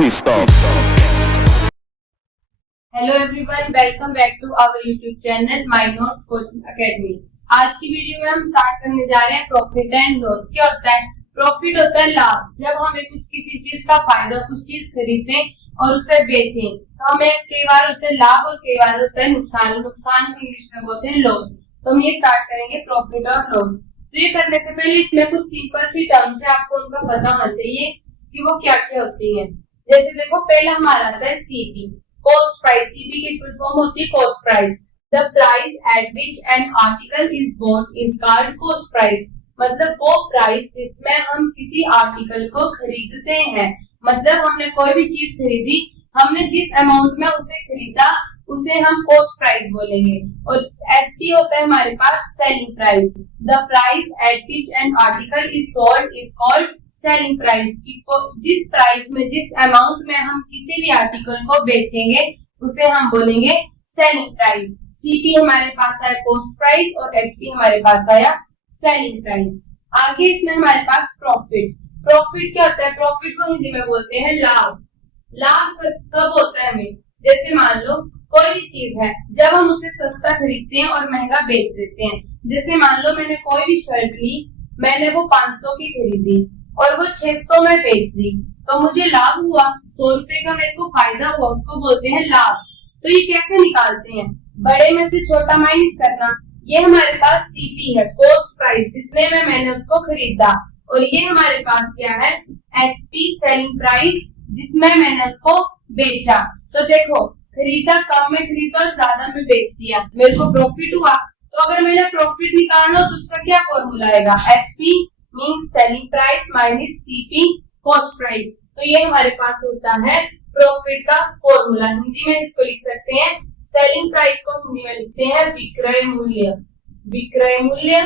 pissed off. Hello everyone, welcome back to our YouTube channel my notes coaching academy. आज की video में हम start करने जा रहे हैं प्रॉफिट एंड लॉस। क्या होता है? प्रॉफिट होता है लाभ। जब हमें किसी चीज का फायदा, कुछ चीज खरीदते और उसे बेचें तो हमें कई बार होता है लाभ और कई बार होता है नुकसान। नुकसान को इंग्लिश में बोलते हैं लॉस। तो हम ये स्टार्ट करेंगे प्रॉफिट और लॉस। तो ये करने से पहले इसमें कुछ सिंपल सी टर्म्स है, आपको उनका पता होना चाहिए कि वो क्या क्या होती है। जैसे देखो, पहला हमारा आता है सीपी, कॉस्ट प्राइस। सीपी की फुल फॉर्म होती है cost price. The price at which an article is bought is called cost price. मतलब वो प्राइस जिसमें हम किसी आर्टिकल को खरीदते हैं। मतलब हमने कोई भी चीज खरीदी, हमने जिस अमाउंट में उसे खरीदा उसे हम कॉस्ट प्राइस बोलेंगे। और एसपी होता है हमारे पास selling price. The price at which an article is sold is called selling price. जिस प्राइस में, जिस अमाउंट में हम किसी भी आर्टिकल को बेचेंगे उसे हम बोलेंगे सेलिंग प्राइस। सीपी हमारे पास आया कॉस्ट प्राइस और एसपी हमारे पास आया सेलिंग प्राइस। आगे इसमें हमारे पास प्रॉफिट। प्रॉफिट क्या होता है? प्रॉफिट को हिंदी में बोलते हैं लाभ। लाभ कब होता है हमें? जैसे मान लो कोई भी चीज है, जब हम उसे सस्ता खरीदते हैं और महंगा बेच देते हैं। जैसे मान लो मैंने कोई भी शर्ट ली, मैंने वो 500 की खरीदी और वो 600 में बेच दी, तो मुझे लाभ हुआ, 100 रुपए का मेरे को फायदा हुआ, उसको बोलते हैं लाभ। तो ये कैसे निकालते हैं? बड़े में से छोटा माइनस करना। ये हमारे पास सीपी है, कॉस्ट प्राइस, जितने में मैंने उसको खरीदा। और ये हमारे पास क्या है? एसपी, सेलिंग प्राइस, जिसमें मैंने उसको बेचा। तो देखो, खरीदा कम में खरीदा और ज्यादा में बेच दिया, मेरे को प्रॉफिट हुआ। तो अगर मैंने प्रॉफिट निकालना हो तो उसका क्या फॉर्मूला आएगा? SP means selling price minus CP cost price. तो ये हमारे पास होता है प्रॉफिट का फॉर्मूला। हिंदी में इसको लिख सकते हैं, सेलिंग प्राइस को हिंदी में लिखते हैं विक्रय मूल्य। विक्रय मूल्य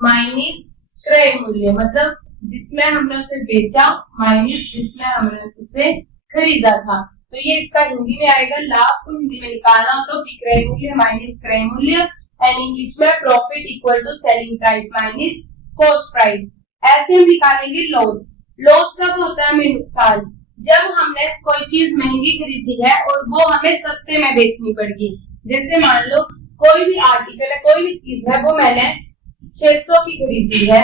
माइनस क्रय मूल्य, मतलब जिसमें हमने उसे बेचा माइनस जिसमें हमने उसे खरीदा था। तो ये इसका हिंदी में आएगा। लाभ को हिंदी में निकालना हो तो विक्रय मूल्य माइनस क्रय मूल्य, एंड इंग्लिश में profit equal to selling price minus cost price. ऐसे हम निकालेंगे लॉस। लॉस कब होता है हमें? नुकसान। जब हमने कोई चीज महंगी खरीदी है और वो हमें सस्ते में बेचनी पड़ गई। जैसे मान लो कोई भी आर्टिकल है, कोई भी चीज है, वो मैंने 600 की खरीदी है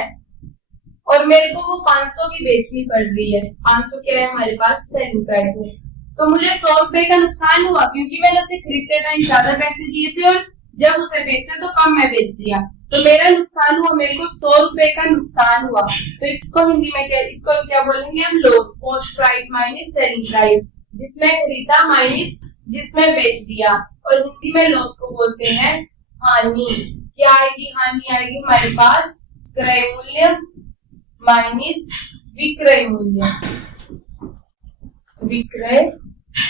और मेरे को वो 500 की बेचनी पड़ रही है। 500 क्या है हमारे पास? सेलिंग प्राइस है। तो मुझे 100 रुपए का नुकसान हुआ, क्योंकि मैंने उसे खरीदते टाइम ज्यादा पैसे दिए थे और जब उसे बेचा तो कम में बेच दिया। तो मेरा नुकसान हुआ, मेरे को 100 रुपए का नुकसान हुआ। तो इसको हिंदी में क्या बोलेंगे हम? Loss. Cost price minus selling price, जिसमें खरीदा माइनस जिसमें बेच दिया। और हिंदी में लॉस को बोलते हैं हानि। क्या आएगी? हानि आएगी हमारे पास क्रय मूल्य माइनस विक्रय मूल्य। विक्रय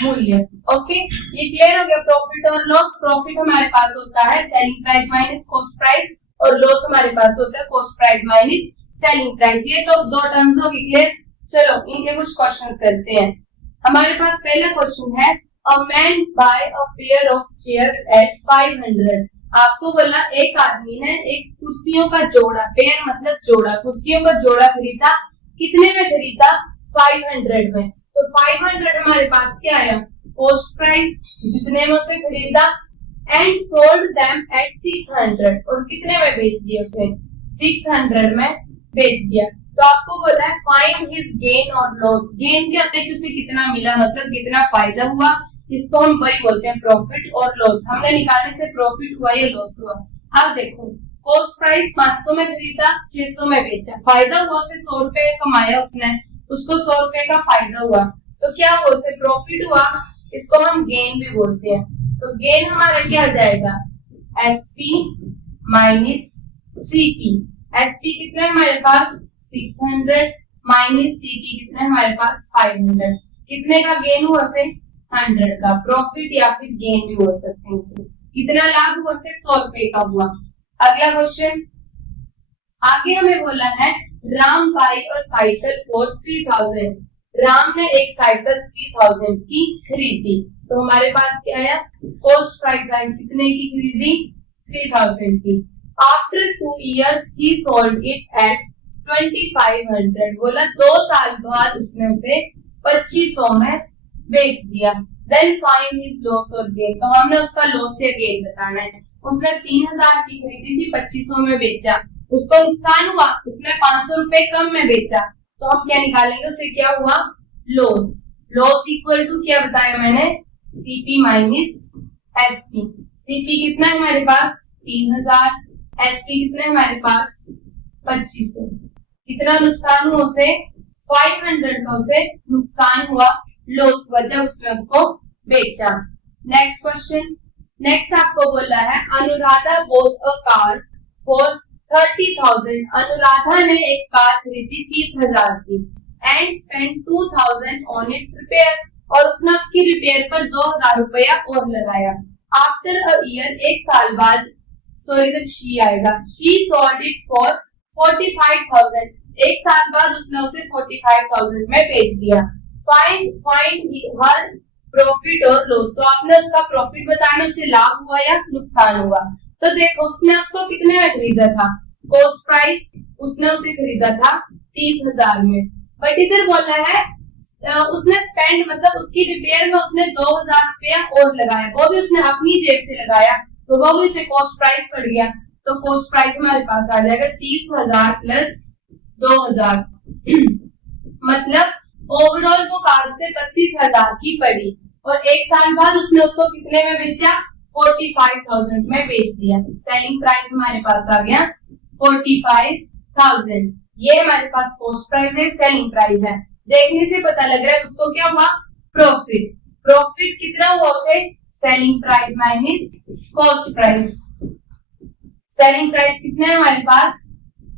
मूल्य। ओके, ये क्लियर हो गया प्रॉफिट और लॉस। प्रॉफिट हमारे पास होता है selling price minus cost price और लॉस हमारे पास होता है cost price minus selling price. ये तो दो टर्म्स हो गई क्लियर। चलो इनके कुछ क्वेश्चंस करते हैं। हमारे पास पहला क्वेश्चन है, a man buy a pair of chairs at 500। आपको बोला एक आदमी ने एक कुर्सियों का जोड़ा, पेयर मतलब जोड़ा, कुर्सियों का जोड़ा खरीदा। कितने में खरीदा? 500 में। तो 500 हमारे पास क्या आया? कॉस्ट प्राइस, जितने में उसे खरीदा, एंड सोल्ड देम एट 600। और कितने में बेच दिया उसे? 600 में बेच दिया। तो आपको बोला है फाइंड हिज गेन और लॉस। गेन क्या होता है कि उसे कितना मिला, मतलब कितना फायदा हुआ। इसको हम वही बोलते हैं प्रॉफिट और लॉस। हमने निकालने से प्रॉफिट हुआ या लॉस हुआ। अब देखो, कॉस्ट प्राइस 500 में खरीदा, 600 में बेचा, फायदा हुआ, उसे 100 रुपए कमाया उसने, उसको 100 रुपए का फायदा हुआ। तो क्या हुआ? उसे प्रॉफिट हुआ। इसको हम गेन भी बोलते हैं। तो गेन हमारा क्या आ जाएगा? SP minus CP. एसपी कितना है हमारे पास? 600 माइनस सीपी कितना है हमारे पास? 500। कितने का गेन हुआ? उसे 100 का। प्रॉफिट या फिर गेन भी बोल सकते हैं इसे। कितना लाभ हुआ? उसे 100 रुपए का हुआ। अगला क्वेश्चन, आगे हमें बोला है Ram buy a cycle for 3000। Ram ने एक साइकिल 3000 की खरीदी। तो हमारे पास क्या आया? कॉस्ट प्राइस आई, कितने की खरीदी? 3000 की। After 2 years he sold it at 2500। बोला 2 साल बाद उसने उसे 2500 में बेच दिया। देन फाइंड हिज लॉस और गेन, तो हमने उसका लॉस या गेन बताना है। उसने 3000 की खरीदी थी, 2500 में बेचा, उसको नुकसान हुआ, उसने 500 रुपए कम में बेचा, तो हम क्या निकालेंगे, उससे क्या हुआ, लॉस। लॉस इक्वल टू क्या बताया मैंने, सीपी माइनस एसपी। सीपी कितना है हमारे पास 3000, एसपी कितना है हमारे पास 2500। कितना नुकसान हुआ उसे, 500 का उसे नुकसान हुआ, लॉस वजह उसने उसको बेचा। नेक्स्ट क्वेश्चन, नेक्स्ट आपको बोला है Anuradha boat a car for 30,000। Anuradha ने एक कार खरीदी 30,000 की and spend 2,000 on it's repair, और उसने उसकी रिपेयर पर 2,000 रुपया और लगाया। आफ्टर अ ईयर, एक साल बाद, सॉरी शी आएगा, शी सोल्ड इट फॉर 45,000। एक साल बाद उसने उसे 45,000 में बेच दिया। फाइंड हर प्रॉफिट और लॉस, तो आपने उसका प्रॉफिट बताना, उसे लाभ हुआ या नुकसान हुआ। तो देखो उसने उसको कितने में खरीदा था, कॉस्ट प्राइस उसने उसे खरीदा था 30,000 में, बट इधर बोला है उसने स्पेंड मतलब उसकी रिपेयर में उसने 2,000 रुपया और लगाया, वो भी उसने अपनी जेब से लगाया, तो वो भी उसे कॉस्ट प्राइस पड़ गया। तो कॉस्ट प्राइस हमारे पास आ जाएगा 30,000 प्लस 2,000 मतलब ओवरऑल वो कार से 32,000 की पड़ी, और एक साल बाद उसने उसको कितने में बेचा, 45,000 में बेच दिया। सेलिंग प्राइस हमारे पास आ गया 45,000। ये हमारे पास कॉस्ट प्राइस है, सेलिंग प्राइस है। देखने से पता लग रहा है उसको क्या हुआ, प्रॉफिट। प्रॉफिट कितना हुआ उसे, selling price minus cost price. Selling price कितना है हमारे पास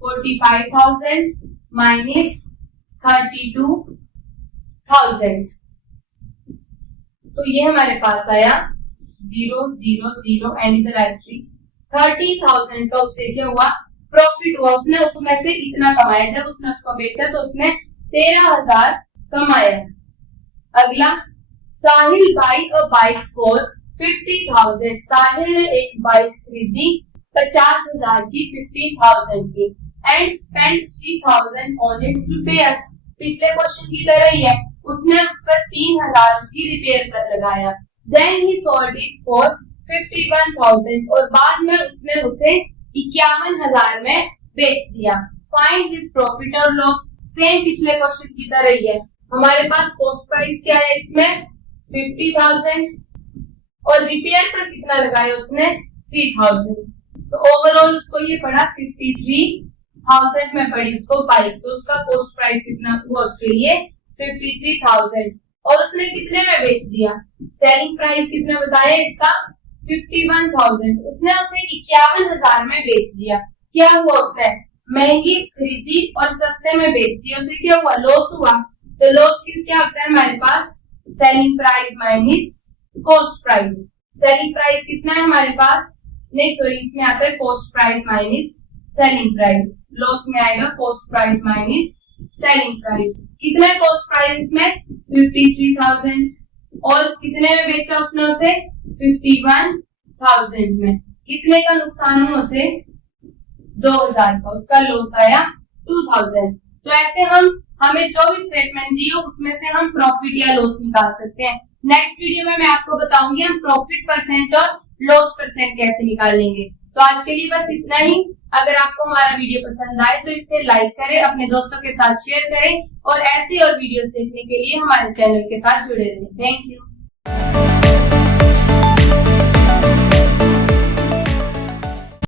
45,000 माइनस 32,000, तो ये हमारे पास आया 0 0 0 एंड इधर आया 3। 30,000 का उससे क्या हुआ, प्रॉफिट हुआ, उसने उसमें से इतना कमाया। जब उसने उसको बेचा तो उसने 13,000 कमाया। अगला, साहिल बाई अ बाइक फॉर 50,000। साहिल ने एक बाइक खरीदी 50,000 की, 50,000 की, and spend 3,000 on it's repair. पिछले क्वेश्चन की तरह ही है, उसने उस पर 3,000 उसकी रिपेयर पर लगाया। Then he sold it for 51,000, और बाद में उसने उसे 51,000 में बेच दिया। फाइंड हिज प्रॉफिट और लॉस, सेम पिछले क्वेश्चन की तरह ही है। हमारे पास कॉस्ट प्राइस क्या है इसमें 50,000, और रिपेयर पर कितना लगाया उसने 3,000, तो ओवरऑल उसको ये पड़ा 53,000 में पड़ी उसको बाइक, तो उसका कॉस्ट प्राइस कितना हुआ उसके लिए 53,000, और उसने कितने में बेच दिया, सेलिंग प्राइस कितना बताया इसका 51,000, उसने उसे 51,000 में बेच दिया। क्या हुआ, उसने महंगी खरीदी और सस्ते में बेच दिया, उसे क्या हुआ, लॉस हुआ। तो लॉस क्या होता है हमारे पास, selling price minus cost price. Selling price कितना है हमारे पास, नहीं सॉरी इसमें आता है cost price minus selling price. Loss में आएगा cost price minus selling price. कितना है कॉस्ट प्राइस में 53,000, और कितने में बेचा उसने उसे 51,000 में। कितने का नुकसान हुआ उसे 2,000 का, उसका लॉस आया 2,000। तो ऐसे हमें जो भी स्टेटमेंट दी हो उसमें से हम प्रॉफिट या लॉस निकाल सकते हैं। नेक्स्ट वीडियो में मैं आपको बताऊंगी हम प्रॉफिट परसेंट और लॉस परसेंट कैसे निकालेंगे। तो आज के लिए बस इतना ही। अगर आपको हमारा वीडियो पसंद आए तो इसे लाइक करें, अपने दोस्तों के साथ शेयर करें, और ऐसी और वीडियोस देखने के लिए हमारे चैनल के साथ जुड़े रहें। Thank you.